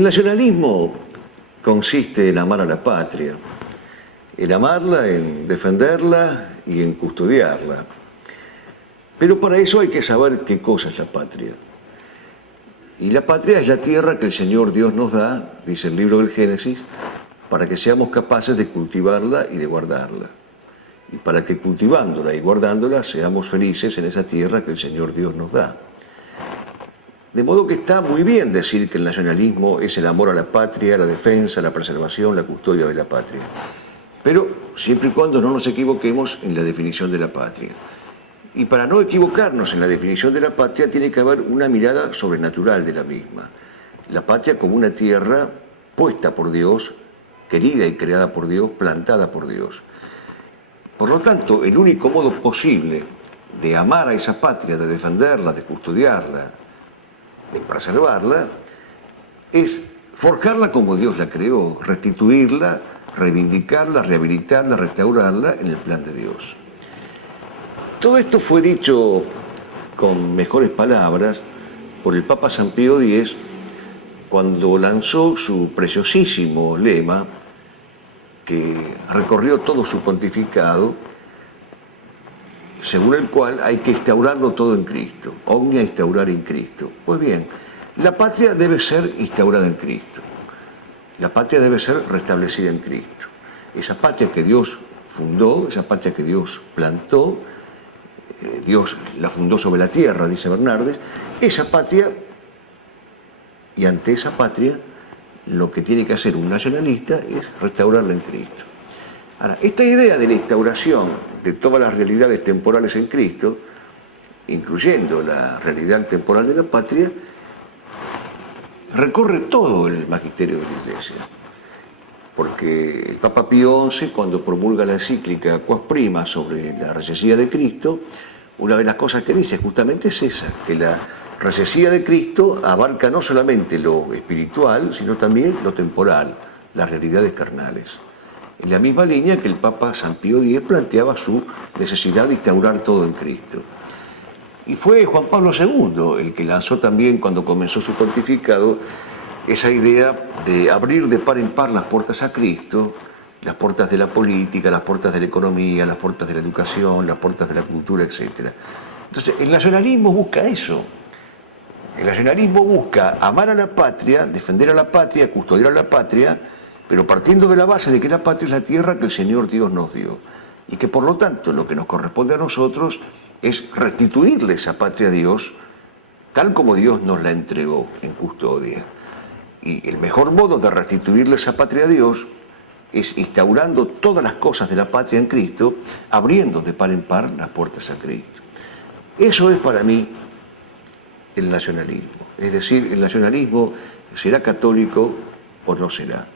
El nacionalismo consiste en amar a la patria, en amarla, en defenderla y en custodiarla. Pero para eso hay que saber qué cosa es la patria. Y la patria es la tierra que el Señor Dios nos da, dice el libro del Génesis, para que seamos capaces de cultivarla y de guardarla. Y para que cultivándola y guardándola seamos felices en esa tierra que el Señor Dios nos da. De modo que está muy bien decir que el nacionalismo es el amor a la patria, la defensa, la preservación, la custodia de la patria. Pero siempre y cuando no nos equivoquemos en la definición de la patria. Y para no equivocarnos en la definición de la patria tiene que haber una mirada sobrenatural de la misma. La patria como una tierra puesta por Dios, querida y creada por Dios, plantada por Dios. Por lo tanto, el único modo posible de amar a esa patria, de defenderla, de custodiarla, de preservarla, es forjarla como Dios la creó, restituirla, reivindicarla, rehabilitarla, restaurarla en el plan de Dios. Todo esto fue dicho con mejores palabras por el Papa San Pío X cuando lanzó su preciosísimo lema que recorrió todo su pontificado, según el cual hay que instaurarlo todo en Cristo, omnia instaurar in Cristo. Pues bien, la patria debe ser instaurada en Cristo, la patria debe ser restablecida en Cristo. Esa patria que Dios fundó, esa patria que Dios plantó, Dios la fundó sobre la tierra, dice Bernardes, esa patria, y ante esa patria, lo que tiene que hacer un nacionalista es restaurarla en Cristo. Ahora, esta idea de la instauración de todas las realidades temporales en Cristo, incluyendo la realidad temporal de la patria, recorre todo el magisterio de la Iglesia. Porque el Papa Pío XI, cuando promulga la encíclica Quas Prima sobre la recesía de Cristo, una de las cosas que dice justamente es esa, que la recesía de Cristo abarca no solamente lo espiritual, sino también lo temporal, las realidades carnales. En la misma línea que el Papa San Pío X planteaba su necesidad de instaurar todo en Cristo. Y fue Juan Pablo II el que lanzó también, cuando comenzó su pontificado, esa idea de abrir de par en par las puertas a Cristo, las puertas de la política, las puertas de la economía, las puertas de la educación, las puertas de la cultura, etc. Entonces, el nacionalismo busca eso. El nacionalismo busca amar a la patria, defender a la patria, custodiar a la patria, pero partiendo de la base de que la patria es la tierra que el Señor Dios nos dio. Y que por lo tanto lo que nos corresponde a nosotros es restituirle esa patria a Dios tal como Dios nos la entregó en custodia. Y el mejor modo de restituirle esa patria a Dios es instaurando todas las cosas de la patria en Cristo, abriendo de par en par las puertas a Cristo. Eso es para mí el nacionalismo. Es decir, el nacionalismo será católico o no será.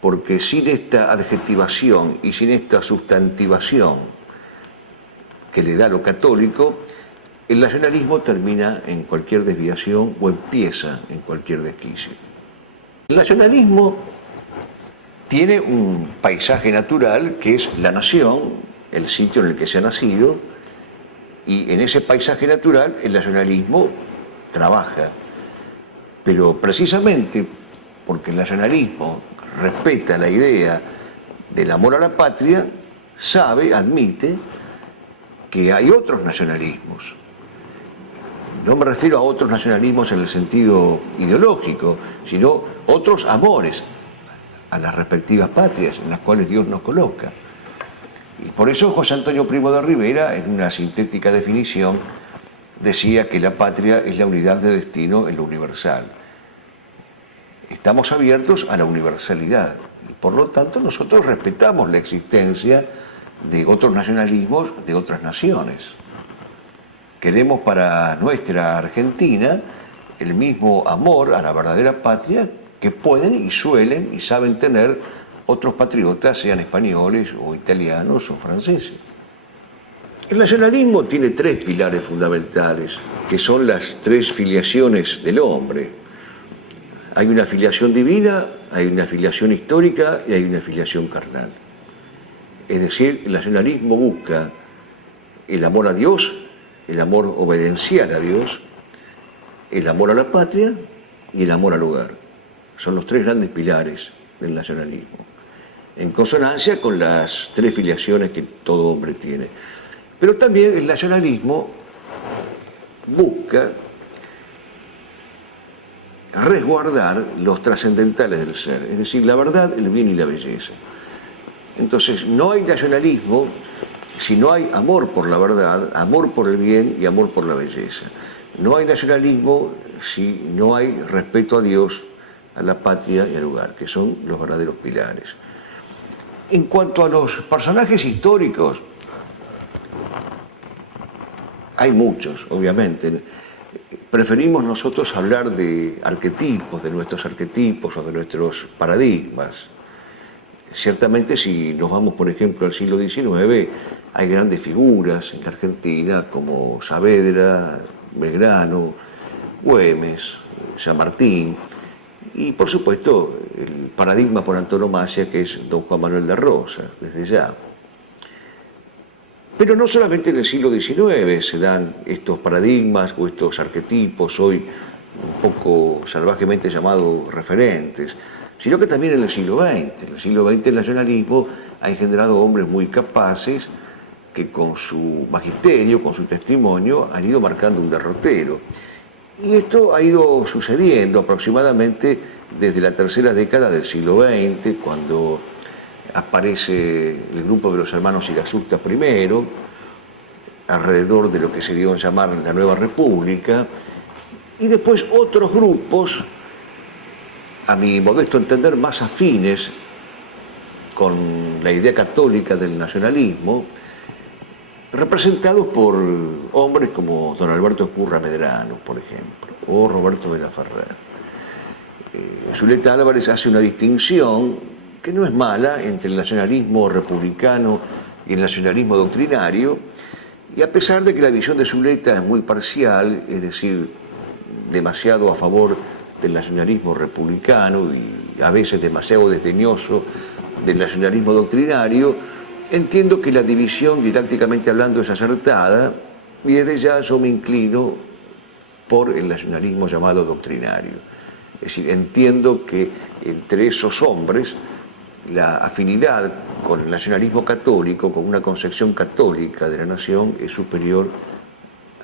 Porque sin esta adjetivación y sin esta sustantivación que le da lo católico, el nacionalismo termina en cualquier desviación o empieza en cualquier desquicio. El nacionalismo tiene un paisaje natural que es la nación, el sitio en el que se ha nacido, y en ese paisaje natural el nacionalismo trabaja. Pero precisamente porque el nacionalismo respeta la idea del amor a la patria, sabe, admite que hay otros nacionalismos. No me refiero a otros nacionalismos en el sentido ideológico, sino otros amores a las respectivas patrias en las cuales Dios nos coloca. Y por eso José Antonio Primo de Rivera, en una sintética definición, decía que la patria es la unidad de destino en lo universal. Estamos abiertos a la universalidad y por lo tanto nosotros respetamos la existencia de otros nacionalismos de otras naciones. Queremos para nuestra Argentina el mismo amor a la verdadera patria que pueden y suelen y saben tener otros patriotas, sean españoles o italianos o franceses. El nacionalismo tiene tres pilares fundamentales, que son las tres filiaciones del hombre. Hay una filiación divina, hay una filiación histórica y hay una filiación carnal. Es decir, el nacionalismo busca el amor a Dios, el amor obediencial a Dios, el amor a la patria y el amor al hogar. Son los tres grandes pilares del nacionalismo, en consonancia con las tres filiaciones que todo hombre tiene. Pero también el nacionalismo busca resguardar los trascendentales del ser, es decir, la verdad, el bien y la belleza. Entonces, no hay nacionalismo si no hay amor por la verdad, amor por el bien y amor por la belleza. No hay nacionalismo si no hay respeto a Dios, a la patria y al lugar, que son los verdaderos pilares. En cuanto a los personajes históricos, hay muchos, obviamente. Preferimos nosotros hablar de arquetipos, de nuestros arquetipos o de nuestros paradigmas. Ciertamente, si nos vamos, por ejemplo, al siglo XIX, hay grandes figuras en la Argentina como Saavedra, Belgrano, Güemes, San Martín, y por supuesto el paradigma por antonomasia que es don Juan Manuel de Rosas, desde ya. Pero no solamente en el siglo XIX se dan estos paradigmas o estos arquetipos, hoy un poco salvajemente llamados referentes, sino que también en el siglo XX. En el siglo XX el nacionalismo ha engendrado hombres muy capaces que con su magisterio, con su testimonio, han ido marcando un derrotero. Y esto ha ido sucediendo aproximadamente desde la tercera década del siglo XX, cuando aparece el grupo de los hermanos Irazusta I, alrededor de lo que se dio en llamar la Nueva República, y después otros grupos, a mi modesto entender, más afines con la idea católica del nacionalismo, representados por hombres como don Alberto Escurra Medrano, por ejemplo, o Roberto de la Ferrer. Zuleta Álvarez hace una distinción que no es mala entre el nacionalismo republicano y el nacionalismo doctrinario, y a pesar de que la visión de Zuleta es muy parcial, es decir, demasiado a favor del nacionalismo republicano y a veces demasiado desdeñoso del nacionalismo doctrinario, entiendo que la división, didácticamente hablando, es acertada, y desde ya yo me inclino por el nacionalismo llamado doctrinario. Es decir, entiendo que entre esos hombres la afinidad con el nacionalismo católico, con una concepción católica de la nación, es superior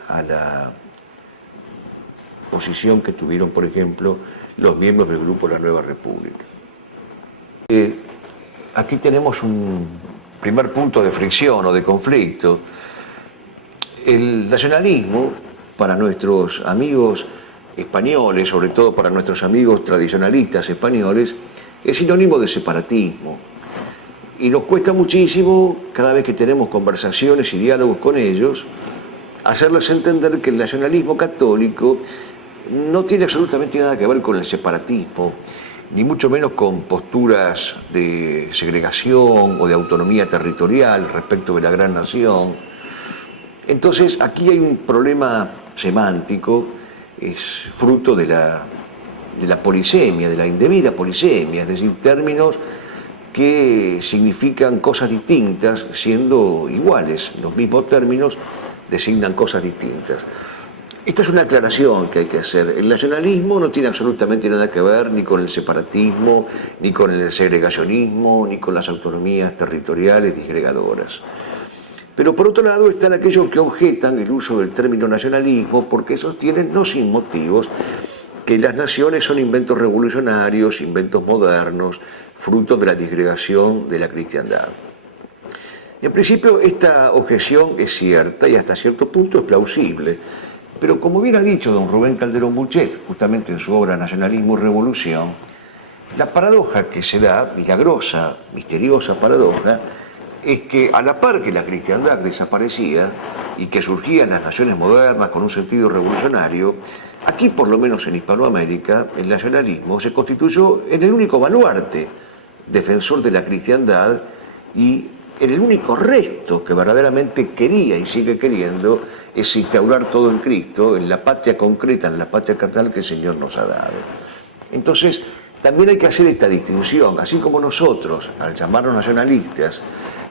a la posición que tuvieron, por ejemplo, los miembros del Grupo de la Nueva República. Aquí tenemos un primer punto de fricción o de conflicto. El nacionalismo, para nuestros amigos españoles, sobre todo para nuestros amigos tradicionalistas españoles, es sinónimo de separatismo. Y nos cuesta muchísimo, cada vez que tenemos conversaciones y diálogos con ellos, hacerles entender que el nacionalismo católico no tiene absolutamente nada que ver con el separatismo, ni mucho menos con posturas de segregación o de autonomía territorial respecto de la gran nación. Entonces, aquí hay un problema semántico, es fruto de la polisemia, de la indebida polisemia, es decir, términos que significan cosas distintas siendo iguales. Los mismos términos designan cosas distintas. Esta es una aclaración que hay que hacer. El nacionalismo no tiene absolutamente nada que ver ni con el separatismo, ni con el segregacionismo, ni con las autonomías territoriales disgregadoras. Pero por otro lado están aquellos que objetan el uso del término nacionalismo porque sostienen, no sin motivos, que las naciones son inventos revolucionarios, inventos modernos, fruto de la disgregación de la cristiandad. En principio esta objeción es cierta y hasta cierto punto es plausible, pero como bien ha dicho don Rubén Calderón Buchet, justamente en su obra Nacionalismo y Revolución, la paradoja que se da, milagrosa, misteriosa paradoja, es que a la par que la cristiandad desaparecía y que surgían las naciones modernas con un sentido revolucionario, aquí, por lo menos en Hispanoamérica, el nacionalismo se constituyó en el único baluarte defensor de la cristiandad y en el único resto que verdaderamente quería y sigue queriendo es instaurar todo en Cristo, en la patria concreta, en la patria carnal que el Señor nos ha dado. Entonces, también hay que hacer esta distinción, así como nosotros, al llamarnos nacionalistas,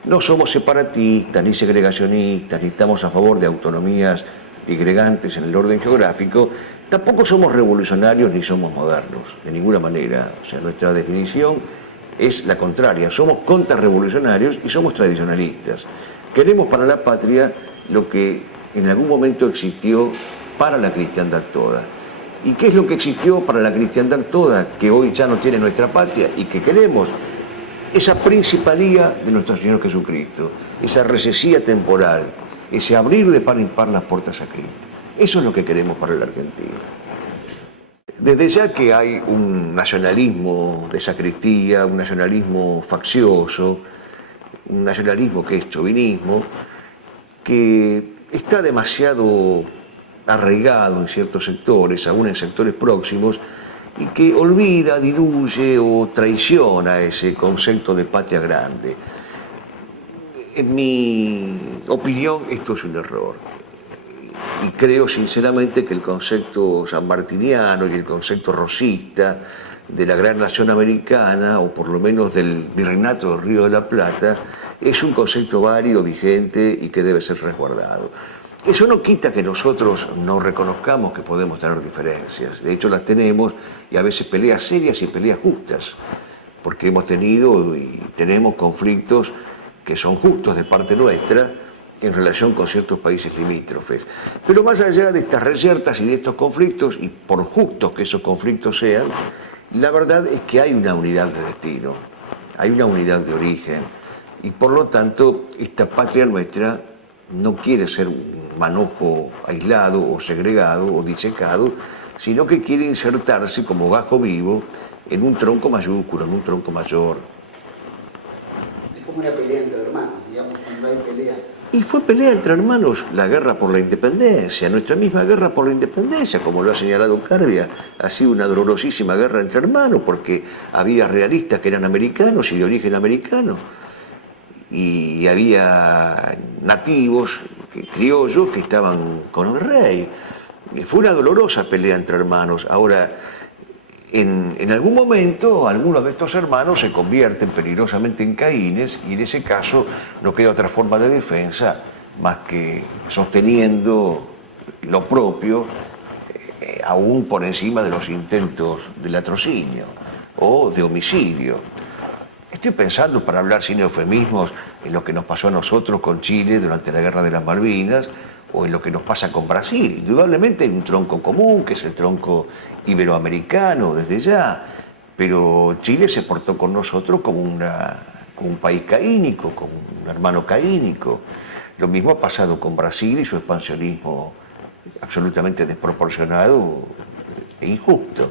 no somos separatistas ni segregacionistas, ni estamos a favor de autonomías digregantes en el orden geográfico, Tampoco somos revolucionarios ni somos modernos, de ninguna manera. O sea, nuestra definición es la contraria. Somos contrarrevolucionarios y somos tradicionalistas. Queremos para la patria lo que en algún momento existió para la cristiandad toda. ¿Y qué es lo que existió para la cristiandad toda, que hoy ya no tiene nuestra patria y que queremos? Esa principalía de nuestro Señor Jesucristo, esa recesía temporal, ese abrir de par en par las puertas a Cristo. Eso es lo que queremos para la Argentina. Desde ya que hay un nacionalismo de sacristía, un nacionalismo faccioso, un nacionalismo que es chauvinismo, que está demasiado arraigado en ciertos sectores, aún en sectores próximos, y que olvida, diluye o traiciona ese concepto de patria grande. En mi opinión, esto es un error. Y creo sinceramente que el concepto sanmartiniano y el concepto rosista de la gran nación americana, o por lo menos del virreinato del Río de la Plata, es un concepto válido, vigente y que debe ser resguardado. Eso no quita que nosotros no reconozcamos que podemos tener diferencias. De hecho las tenemos, y a veces peleas serias y peleas justas, porque hemos tenido y tenemos conflictos que son justos de parte nuestra en relación con ciertos países limítrofes. Pero más allá de estas reyertas y de estos conflictos, y por justos que esos conflictos sean, la verdad es que hay una unidad de destino, hay una unidad de origen, y por lo tanto esta patria nuestra no quiere ser un manojo aislado o segregado o disecado, sino que quiere insertarse como gajo vivo en un tronco mayúsculo, en un tronco mayor. Es como una pelea entre hermanos, digamos, cuando hay pelea. Y fue pelea entre hermanos la guerra por la independencia, nuestra misma guerra por la independencia, como lo ha señalado Carbia, ha sido una dolorosísima guerra entre hermanos, porque había realistas que eran americanos y de origen americano, y había nativos, criollos, que estaban con el rey. Fue una dolorosa pelea entre hermanos. Ahora, en algún momento, algunos de estos hermanos se convierten peligrosamente en Caínes, y en ese caso no queda otra forma de defensa más que sosteniendo lo propio, aún por encima de los intentos de latrocinio o de homicidio. Estoy pensando, para hablar sin eufemismos, en lo que nos pasó a nosotros con Chile durante la Guerra de las Malvinas, o en lo que nos pasa con Brasil. Indudablemente hay un tronco común, que es el tronco iberoamericano desde ya, pero Chile se portó con nosotros como un país caínico, como un hermano caínico. Lo mismo ha pasado con Brasil y su expansionismo absolutamente desproporcionado e injusto.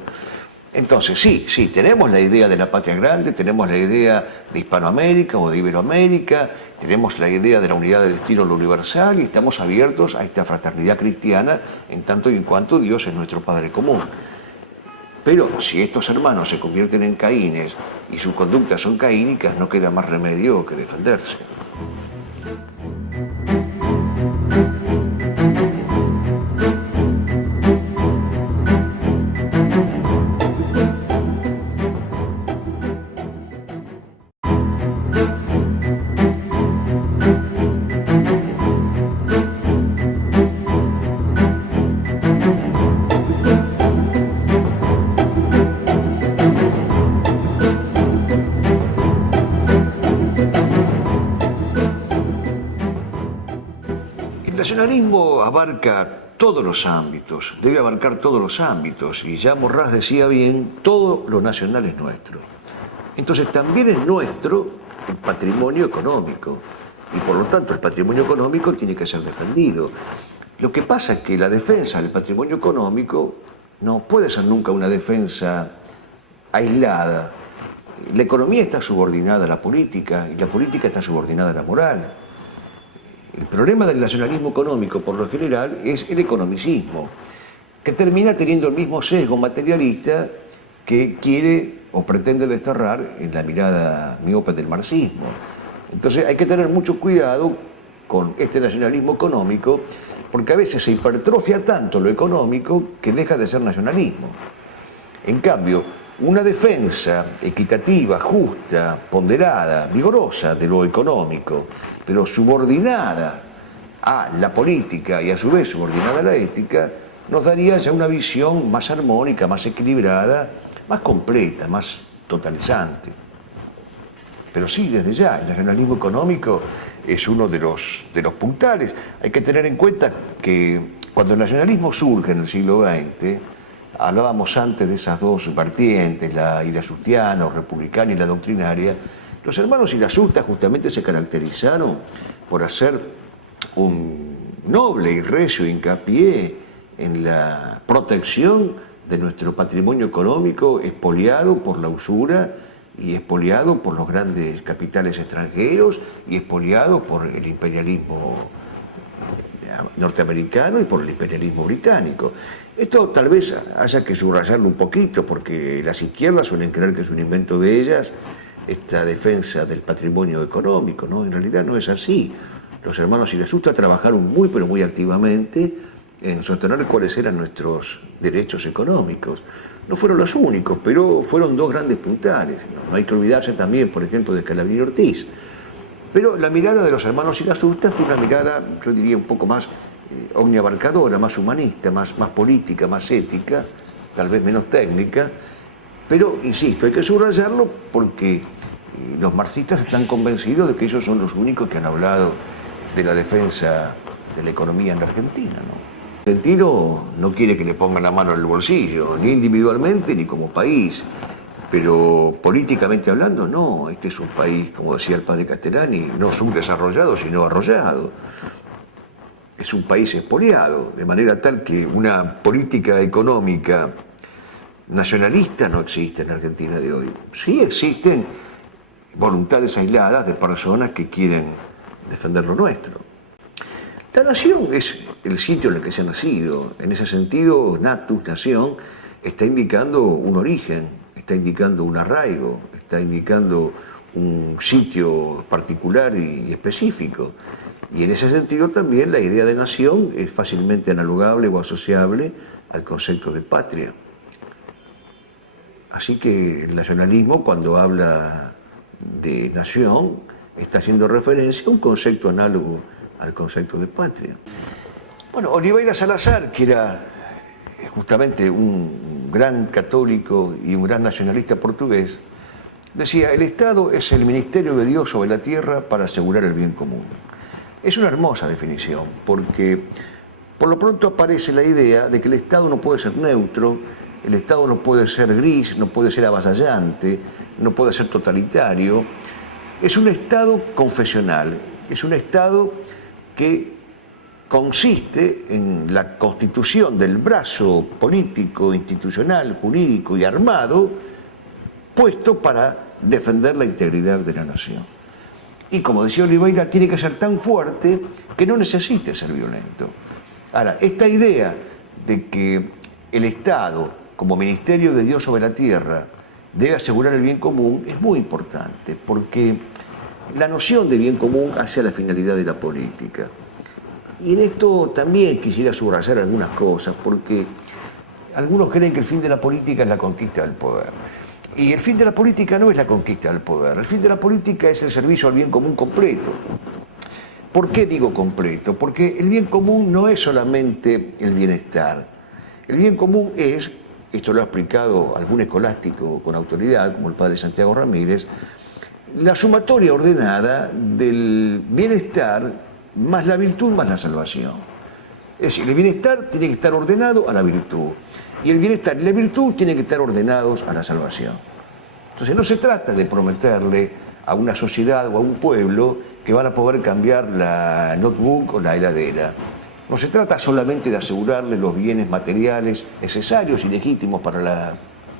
Entonces, sí, tenemos la idea de la patria grande, tenemos la idea de Hispanoamérica o de Iberoamérica, tenemos la idea de la unidad del destino lo universal, y estamos abiertos a esta fraternidad cristiana en tanto y en cuanto Dios es nuestro Padre común. Pero si estos hermanos se convierten en Caínes y sus conductas son caínicas, no queda más remedio que defenderse. El nacionalismo abarca todos los ámbitos, debe abarcar todos los ámbitos, y ya Morraz decía bien, todo lo nacional es nuestro. Entonces también es nuestro el patrimonio económico, y por lo tanto el patrimonio económico tiene que ser defendido. Lo que pasa es que la defensa del patrimonio económico no puede ser nunca una defensa aislada. La economía está subordinada a la política, y la política está subordinada a la moral. El problema del nacionalismo económico, por lo general, es el economicismo, que termina teniendo el mismo sesgo materialista que quiere o pretende desterrar en la mirada miope del marxismo. Entonces hay que tener mucho cuidado con este nacionalismo económico, porque a veces se hipertrofia tanto lo económico que deja de ser nacionalismo. En cambio, una defensa equitativa, justa, ponderada, vigorosa de lo económico, pero subordinada a la política y a su vez subordinada a la ética, nos daría ya una visión más armónica, más equilibrada, más completa, más totalizante. Pero sí, desde ya, el nacionalismo económico es uno de los puntales. Hay que tener en cuenta que cuando el nacionalismo surge en el siglo XX, hablábamos antes de esas dos vertientes, la irasustiana o republicana y la doctrinaria, los hermanos Irasusta justamente se caracterizaron por hacer un noble y recio hincapié en la protección de nuestro patrimonio económico expoliado por la usura y expoliado por los grandes capitales extranjeros y expoliado por el imperialismo norteamericano y por el imperialismo británico. Esto tal vez haya que subrayarlo un poquito porque las izquierdas suelen creer que es un invento de ellas esta defensa del patrimonio económico, ¿no? En realidad no es así. Los hermanos Irasusta trabajaron muy pero muy activamente en sostener cuáles eran nuestros derechos económicos. No fueron los únicos, pero fueron dos grandes puntales. No hay que olvidarse también, por ejemplo, de Scalabrini y Ortiz. Pero la mirada de los hermanos Irasusta fue una mirada, yo diría, un poco más omniabarcadora, más humanista, más política, más ética, tal vez menos técnica. Pero, insisto, hay que subrayarlo porque los marxistas están convencidos de que ellos son los únicos que han hablado de la defensa de la economía en la Argentina, ¿no? El argentino no quiere que le pongan la mano en el bolsillo, ni individualmente ni como país, pero políticamente hablando, no. Este es un país, como decía el padre Castellani, no subdesarrollado, sino arrollado. Es un país expoliado, de manera tal que una política económica nacionalista no existe en la Argentina de hoy. Sí existen voluntades aisladas de personas que quieren defender lo nuestro. La nación es el sitio en el que se ha nacido. En ese sentido, natus, nación, está indicando un origen, está indicando un arraigo, está indicando un sitio particular y específico. Y en ese sentido también la idea de nación es fácilmente analogable o asociable al concepto de patria. Así que el nacionalismo, cuando habla de nación, está haciendo referencia a un concepto análogo al concepto de patria. Bueno, Oliveira Salazar, que era justamente un gran católico y un gran nacionalista portugués, decía: el Estado es el ministerio de Dios sobre la tierra para asegurar el bien común. Es una hermosa definición, porque por lo pronto aparece la idea de que el Estado no puede ser neutro, el Estado no puede ser gris, no puede ser avasallante, no puede ser totalitario. Es un Estado confesional, es un Estado que consiste en la constitución del brazo político, institucional, jurídico y armado puesto para defender la integridad de la nación. Y como decía Oliveira, tiene que ser tan fuerte que no necesite ser violento. Ahora, esta idea de que el Estado, como ministerio de Dios sobre la tierra, debe asegurar el bien común es muy importante, porque la noción de bien común hace la finalidad de la política. Y en esto también quisiera subrayar algunas cosas, porque algunos creen que el fin de la política es la conquista del poder. Y el fin de la política no es la conquista del poder, el fin de la política es el servicio al bien común completo. ¿Por qué digo completo? Porque el bien común no es solamente el bienestar. El bien común es, esto lo ha explicado algún escolástico con autoridad, como el padre Santiago Ramírez, la sumatoria ordenada del bienestar más la virtud más la salvación. Es decir, el bienestar tiene que estar ordenado a la virtud. Y el bienestar y la virtud tienen que estar ordenados a la salvación. Entonces no se trata de prometerle a una sociedad o a un pueblo que van a poder cambiar la notebook o la heladera. No se trata solamente de asegurarle los bienes materiales necesarios y legítimos para la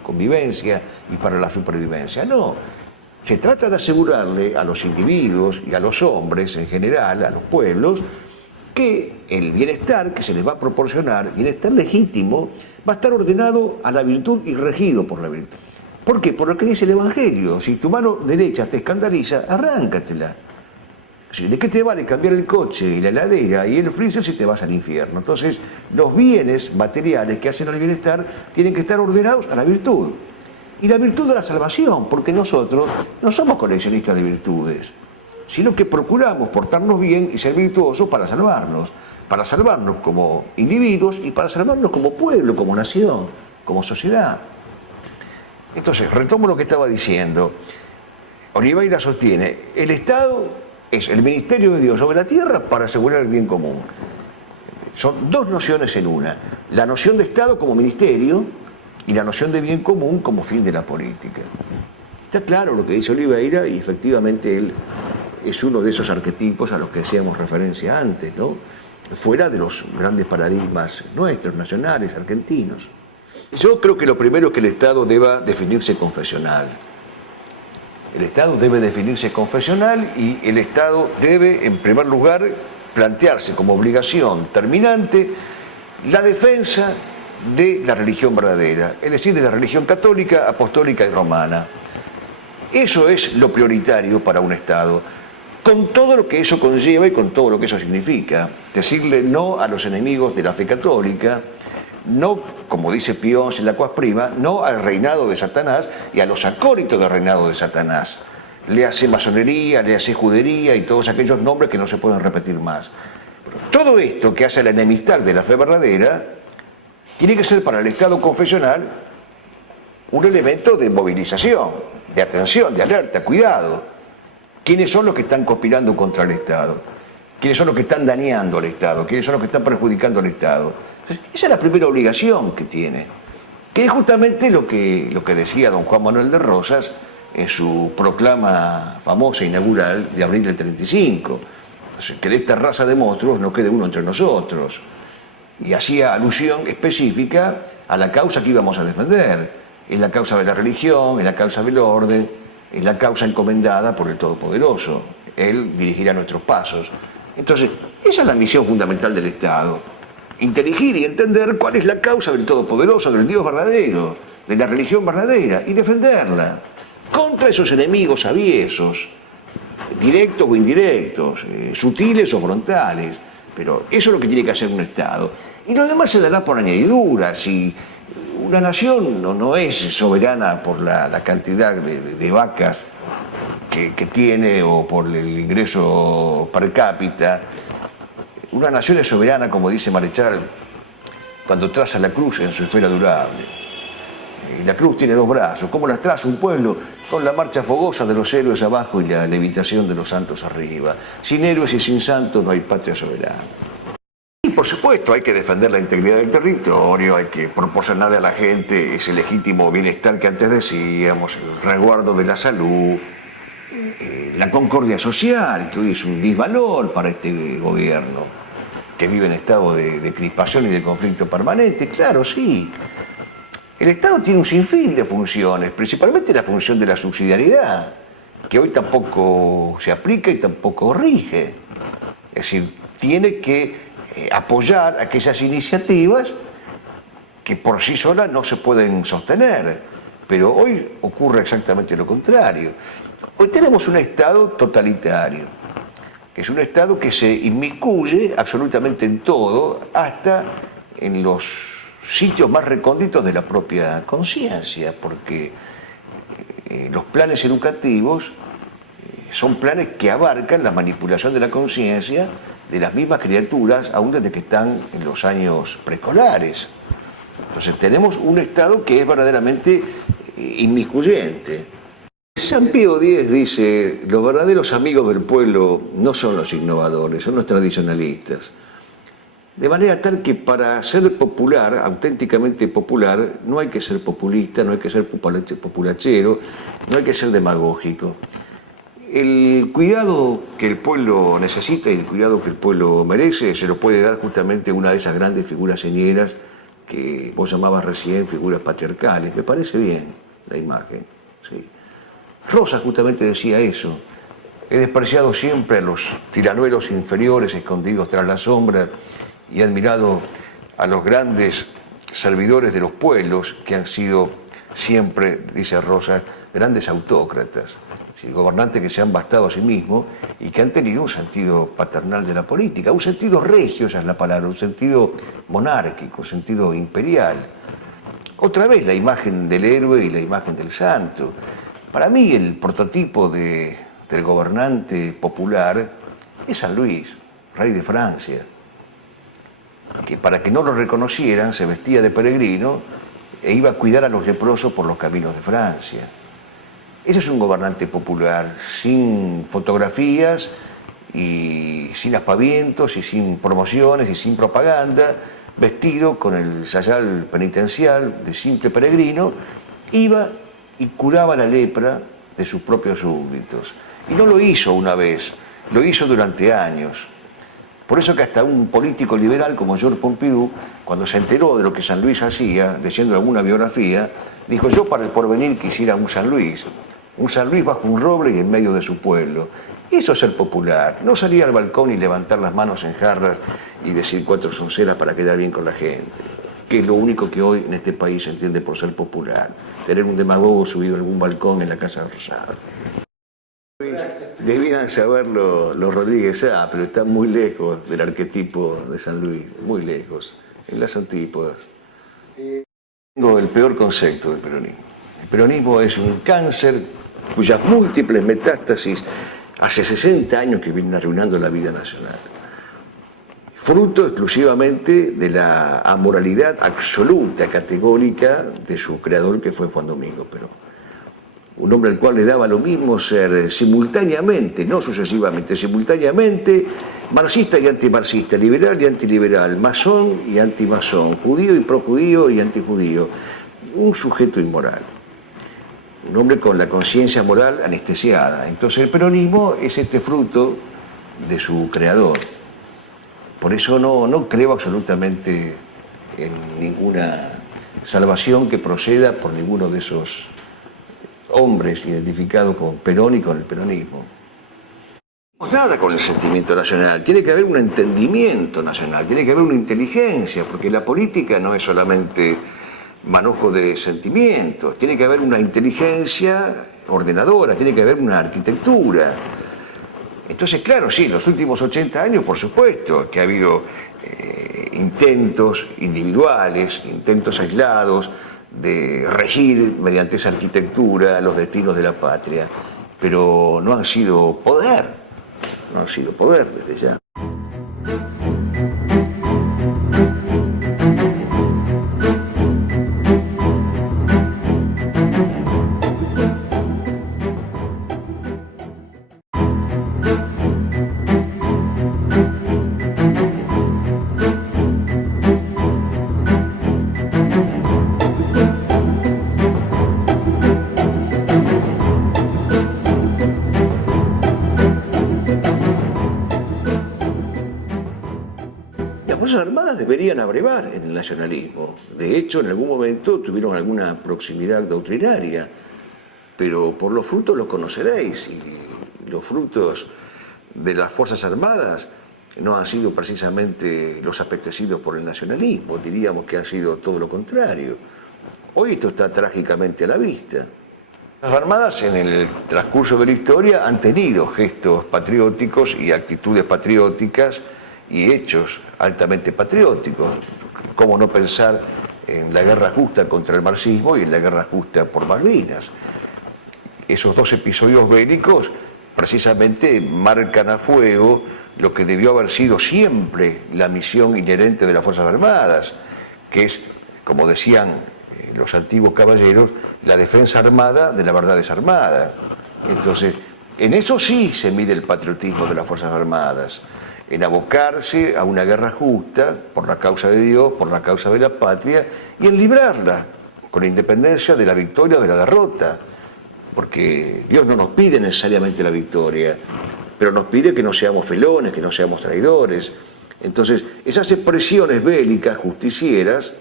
convivencia y para la supervivencia. No, se trata de asegurarle a los individuos y a los hombres en general, a los pueblos, que el bienestar que se les va a proporcionar, bienestar legítimo, va a estar ordenado a la virtud y regido por la virtud. ¿Por qué? Por lo que dice el Evangelio. Si tu mano derecha te escandaliza, arráncatela. ¿De qué te vale cambiar el coche y la heladera y el freezer si te vas al infierno? Entonces, los bienes materiales que hacen al bienestar tienen que estar ordenados a la virtud. Y la virtud de la salvación, porque nosotros no somos coleccionistas de virtudes, sino que procuramos portarnos bien y ser virtuosos para salvarnos. para salvarnos como individuos y para salvarnos como pueblo, como nación, como sociedad. Entonces, retomo lo que estaba diciendo. Oliveira sostiene, el Estado es el ministerio de Dios sobre la tierra para asegurar el bien común. Son dos nociones en una. La noción de Estado como ministerio y la noción de bien común como fin de la política. Está claro lo que dice Oliveira y efectivamente él es uno de esos arquetipos a los que hacíamos referencia antes, ¿no? Fuera de los grandes paradigmas nuestros, nacionales, argentinos. Yo creo que lo primero es que el Estado deba definirse confesional. El Estado debe definirse confesional y el Estado debe, en primer lugar, plantearse como obligación terminante la defensa de la religión verdadera, es decir, de la religión católica, apostólica y romana. Eso es lo prioritario para un Estado, con todo lo que eso conlleva y con todo lo que eso significa. Decirle no a los enemigos de la fe católica, no, como dice Pío XI en la Quas Prima, no al reinado de Satanás y a los acólitos del reinado de Satanás. Le hace masonería, le hace judería y todos aquellos nombres que no se pueden repetir más. Todo esto que hace la enemistad de la fe verdadera tiene que ser para el Estado confesional un elemento de movilización, de atención, de alerta, cuidado. ¿Quiénes son los que están conspirando contra el Estado? ¿Quiénes son los que están dañando al Estado? ¿Quiénes son los que están perjudicando al Estado? Entonces, esa es la primera obligación que tiene, que es justamente lo que decía don Juan Manuel de Rosas en su proclama famosa inaugural de abril del 35, que de esta raza de monstruos no quede uno entre nosotros. Y hacía alusión específica a la causa que íbamos a defender. Es la causa de la religión, es la causa del orden, es la causa encomendada por el Todopoderoso. Él dirigirá nuestros pasos. Entonces, esa es la misión fundamental del Estado. Inteligir y entender cuál es la causa del Todopoderoso, del Dios verdadero, de la religión verdadera, y defenderla contra esos enemigos aviesos, directos o indirectos, sutiles o frontales. Pero eso es lo que tiene que hacer un Estado. Y lo demás se dará por añadidura. Si una nación no es soberana por la cantidad de vacas que tiene o por el ingreso per cápita, una nación es soberana, como dice Marechal, cuando traza la cruz en su esfera durable. Y la cruz tiene dos brazos. ¿Cómo las traza un pueblo? Con la marcha fogosa de los héroes abajo y la levitación de los santos arriba. Sin héroes y sin santos no hay patria soberana. Y por supuesto hay que defender la integridad del territorio, hay que proporcionarle a la gente ese legítimo bienestar que antes decíamos, el resguardo de la salud, la concordia social, que hoy es un disvalor para este gobierno, que vive en estado de crispación y de conflicto permanente. Claro, sí. El Estado tiene un sinfín de funciones, principalmente la función de la subsidiariedad, que hoy tampoco se aplica y tampoco rige. Es decir, tiene que apoyar aquellas iniciativas que por sí solas no se pueden sostener. Pero hoy ocurre exactamente lo contrario. Hoy tenemos un Estado totalitario, que es un Estado que se inmiscuye absolutamente en todo, hasta en los sitios más recónditos de la propia conciencia, porque los planes educativos son planes que abarcan la manipulación de la conciencia de las mismas criaturas, aún desde que están en los años preescolares. Entonces tenemos un Estado que es verdaderamente inmiscuyente. San Pío X dice, los verdaderos amigos del pueblo no son los innovadores, son los tradicionalistas. De manera tal que para ser popular, auténticamente popular, no hay que ser populista, no hay que ser populachero, no hay que ser demagógico. El cuidado que el pueblo necesita y el cuidado que el pueblo merece se lo puede dar justamente una de esas grandes figuras señeras que vos llamabas recién figuras patriarcales. Me parece bien la imagen, sí. Rosas justamente decía eso. He despreciado siempre a los tiranuelos inferiores escondidos tras las sombras y he admirado a los grandes servidores de los pueblos que han sido siempre, dice Rosas, grandes autócratas, gobernantes que se han bastado a sí mismos y que han tenido un sentido paternal de la política, un sentido regio, esa es la palabra, un sentido monárquico, un sentido imperial. Otra vez la imagen del héroe y la imagen del santo. Para mí el prototipo del gobernante popular es San Luis, rey de Francia. que para que no lo reconocieran se vestía de peregrino e iba a cuidar a los leprosos por los caminos de Francia. Ese es un gobernante popular, sin fotografías y sin aspavientos y sin promociones y sin propaganda, vestido con el sayal penitencial de simple peregrino, iba y curaba la lepra de sus propios súbditos. Y no lo hizo una vez, lo hizo durante años. Por eso que hasta un político liberal como Georges Pompidou, cuando se enteró de lo que San Luis hacía, leyendo alguna biografía, dijo: yo para el porvenir quisiera un San Luis bajo un roble y en medio de su pueblo. Eso es ser popular, no salir al balcón y levantar las manos en jarras y decir 4 sonceras para quedar bien con la gente, que es lo único que hoy en este país se entiende por ser popular, tener un demagogo subido a algún balcón en la Casa Rosada. Debían saberlo los Rodríguez pero están muy lejos del arquetipo de San Luis, muy lejos, en las antípodas. Tengo el peor concepto del peronismo. El peronismo es un cáncer cuyas múltiples metástasis hace 60 años que vienen arruinando la vida nacional. Fruto exclusivamente de la amoralidad absoluta, categórica de su creador, que fue Juan Domingo Perón. Un hombre al cual le daba lo mismo ser simultáneamente, no sucesivamente, simultáneamente marxista y antimarxista, liberal y antiliberal, masón y antimasón, judío y projudío y antijudío. Un sujeto inmoral. Un hombre con la conciencia moral anestesiada. Entonces el peronismo es este fruto de su creador. Por eso no creo absolutamente en ninguna salvación que proceda por ninguno de esos hombres identificados con Perón y con el peronismo. No nada con el sentimiento nacional, tiene que haber un entendimiento nacional, tiene que haber una inteligencia, porque la política no es solamente manojo de sentimientos, tiene que haber una inteligencia ordenadora, tiene que haber una arquitectura. Entonces, claro, sí, los últimos 80 años, por supuesto, que ha habido intentos individuales, intentos aislados de regir mediante esa arquitectura los destinos de la patria, pero no han sido poder desde ya. Las Fuerzas Armadas deberían abrevar en el nacionalismo. De hecho, en algún momento tuvieron alguna proximidad doctrinaria, pero por los frutos los conoceréis, y los frutos de las Fuerzas Armadas no han sido precisamente los apetecidos por el nacionalismo, diríamos que han sido todo lo contrario. Hoy esto está trágicamente a la vista. Las Armadas en el transcurso de la historia han tenido gestos patrióticos y actitudes patrióticas y hechos altamente patrióticos. ¿Cómo no pensar en la guerra justa contra el marxismo y en la guerra justa por Malvinas? Esos 2 episodios bélicos precisamente marcan a fuego lo que debió haber sido siempre la misión inherente de las Fuerzas Armadas, que es, como decían los antiguos caballeros, la defensa armada de la verdad desarmada. Entonces, en eso sí se mide el patriotismo de las Fuerzas Armadas, en abocarse a una guerra justa por la causa de Dios, por la causa de la patria, y en librarla, con independencia de la victoria o de la derrota. Porque Dios no nos pide necesariamente la victoria, pero nos pide que no seamos felones, que no seamos traidores. Entonces, esas expresiones bélicas, justicieras,